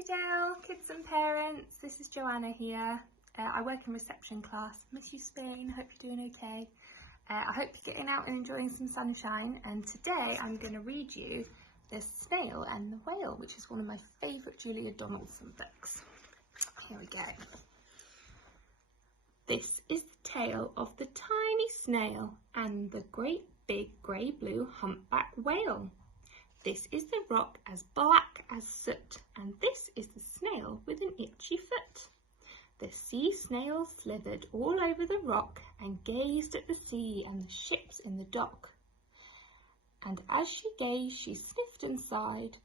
Riverdale, kids and parents, this is Joanna here. I work in reception class. Miss you Spain, hope you're doing okay. I hope you're getting out and enjoying some sunshine, and today I'm going to read you The Snail and the Whale, which is one of my favourite Julia Donaldson books. Here we go. This is the tale of the tiny snail and the great big grey blue humpback whale. This is the rock as black as soot, and this is the snail with an itchy foot. The sea snail slithered all over the rock and gazed at the sea and the ships in the dock. And as she gazed, she sniffed and sighed.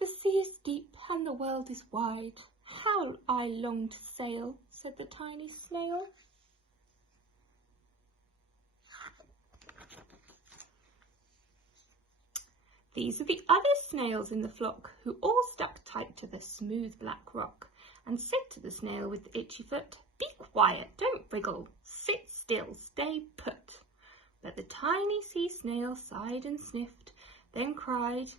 The sea is deep and the world is wide. How I long to sail, said the tiny snail. These are the other snails in the flock, who all stuck tight to the smooth black rock, and said to the snail with the itchy foot, "Be quiet, don't wriggle, sit still, stay put." But the tiny sea snail sighed and sniffed, then cried,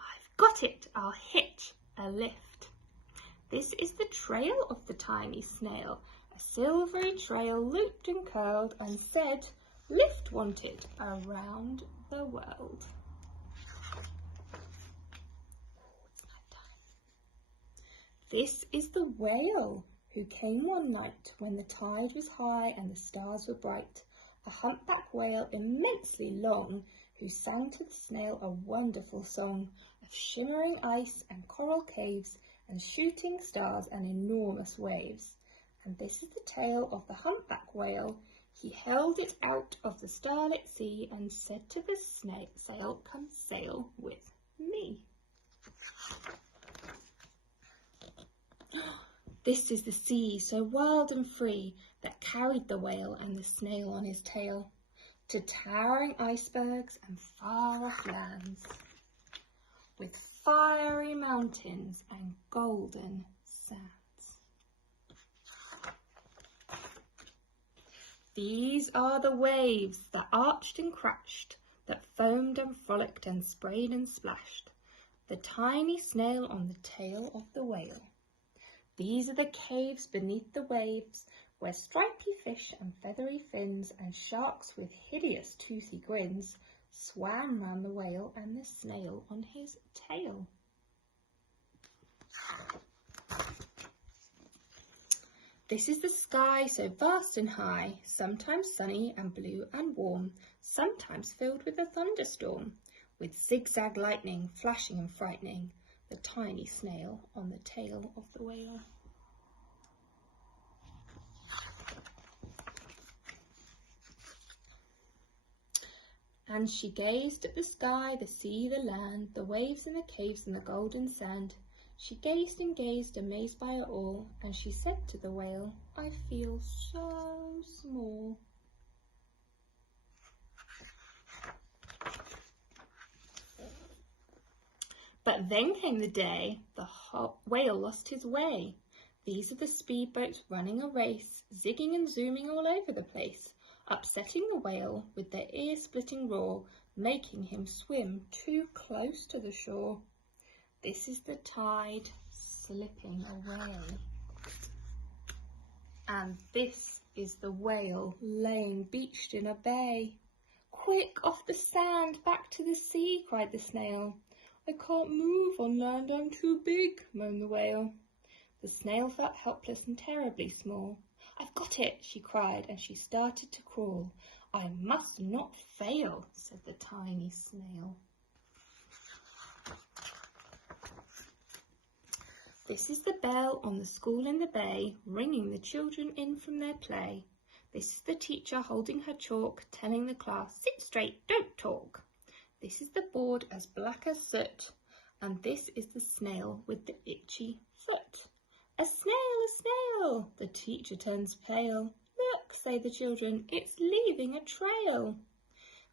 "I've got it, I'll hitch a lift." This is the trail of the tiny snail, a silvery trail looped and curled, and said, "Lift wanted around the world." This is the whale, who came one night when the tide was high and the stars were bright, a humpback whale immensely long, who sang to the snail a wonderful song of shimmering ice and coral caves and shooting stars and enormous waves. And this is the tale of the humpback whale. He held it out of the starlit sea and said to the sail, "Come sail with me." This is the sea, so wild and free, that carried the whale and the snail on his tail to towering icebergs and far-off lands, with fiery mountains and golden sands. These are the waves that arched and crashed, that foamed and frolicked and sprayed and splashed, the tiny snail on the tail of the whale. These are the caves beneath the waves, where stripy fish and feathery fins and sharks with hideous toothy grins swam round the whale and the snail on his tail. This is the sky so vast and high, sometimes sunny and blue and warm, sometimes filled with a thunderstorm, with zigzag lightning flashing and frightening the tiny snail on the tail of the whale. And she gazed at the sky, the sea, the land, the waves and the caves and the golden sand. She gazed and gazed, amazed by it all, and she said to the whale, "I feel so small." But then came the day the whale lost his way. These are the speedboats running a race, zigging and zooming all over the place, upsetting the whale with their ear-splitting roar, making him swim too close to the shore. This is the tide slipping away. And this is the whale laying beached in a bay. "Quick, off the sand, back to the sea," cried the snail. "I can't move on land, I'm too big," moaned the whale. The snail felt helpless and terribly small. "I've got it," she cried, and she started to crawl. "I must not fail," said the tiny snail. This is the bell on the school in the bay, ringing the children in from their play. This is the teacher holding her chalk, telling the class, "Sit straight, don't talk." This is the board as black as soot, and this is the snail with the itchy foot. "A snail, a snail!" The teacher turns pale. "Look," say the children, "it's leaving a trail."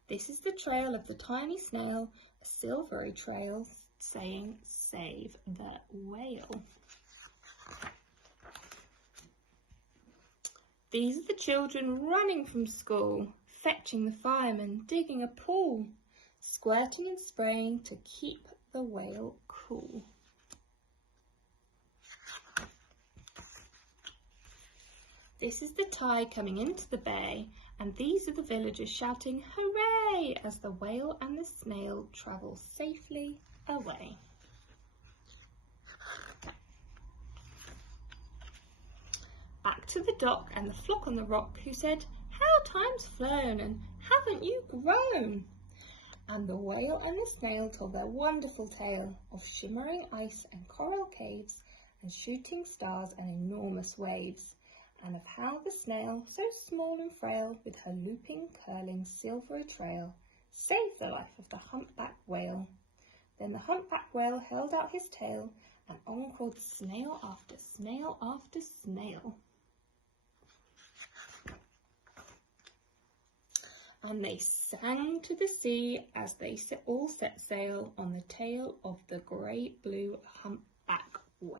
This is the trail of the tiny snail, a silvery trail saying, "Save the whale." These are the children running from school, fetching the fireman, digging a pool, squirting and spraying to keep the whale cool. This is the tide coming into the bay, and these are the villagers shouting hooray as the whale and the snail travel safely away. Back to the dock and the flock on the rock, who said, "How time's flown, and haven't you grown?" And the whale and the snail told their wonderful tale of shimmering ice and coral caves and shooting stars and enormous waves, and of how the snail, so small and frail, with her looping, curling, silvery trail, saved the life of the humpback whale. Then the humpback whale held out his tail, and on crawled snail after snail after snail. And they sang to the sea as they all set sail on the tail of the great blue humpback